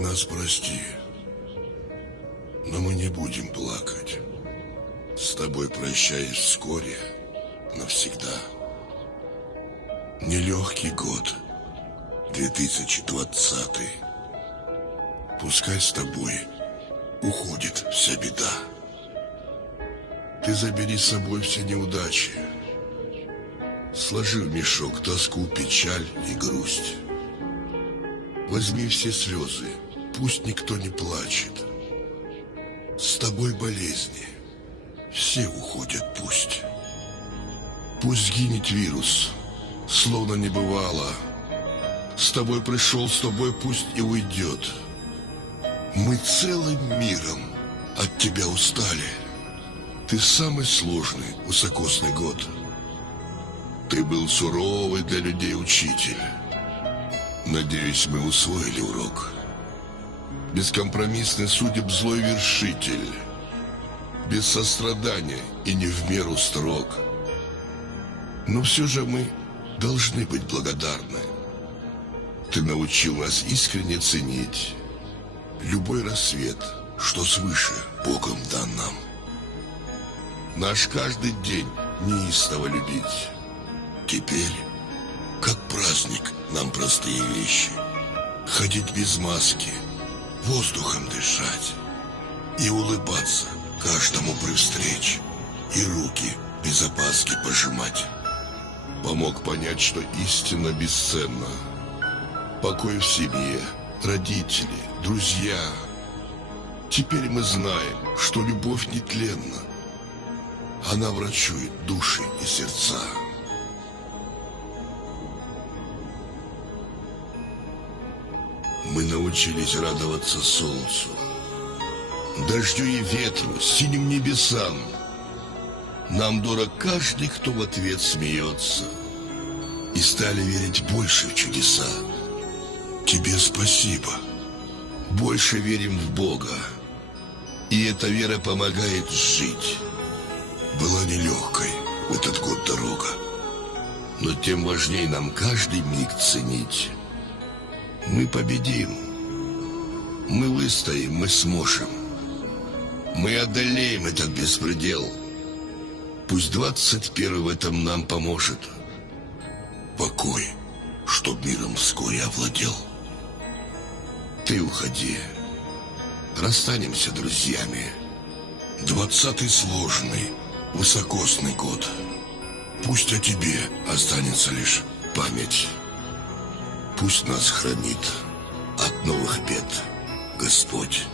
нас прости, но мы не будем плакать. С тобой прощаюсь вскоре, навсегда. Нелегкий год, 2020. Пускай с тобой уходит вся беда. Ты забери с собой все неудачи. Сложи в мешок тоску, печаль и грусть. Возьми все слезы, пусть никто не плачет. С тобой болезни, все уходят пусть. Пусть сгинет вирус, словно не бывало. С тобой пришел, с тобой пусть и уйдет. Мы целым миром от тебя устали. Ты самый сложный, высокосный год. Ты был суровый для людей учитель. Надеюсь, мы усвоили урок. Бескомпромиссный судеб злой вершитель. Без сострадания и не в меру строг. Но все же мы должны быть благодарны. Ты научил нас искренне ценить любой рассвет, что свыше Богом дан нам. Наш каждый день неистово любить. Теперь, как праздник, нам простые вещи. Ходить без маски, воздухом дышать и улыбаться каждому при встрече, и руки без опаски пожимать. Помог понять, что истина бесценна. Покой в семье, родители, друзья. Теперь мы знаем, что любовь нетленна. Она врачует души и сердца. Мы научились радоваться солнцу, дождю и ветру, синим небесам. Нам дорог каждый, кто в ответ смеется. И стали верить больше в чудеса. Тебе спасибо. Больше верим в Бога. И эта вера помогает жить. Была нелегкой в этот год дорога. Но тем важнее нам каждый миг ценить. Мы победим. Мы выстоим, мы сможем. Мы одолеем этот беспредел. Пусть 21 в этом нам поможет. Покой, чтоб миром вскоре овладел. Ты уходи. Расстанемся друзьями. 20-й сложный, высокосный год. Пусть о тебе останется лишь память. Пусть нас хранит от новых бед Господь.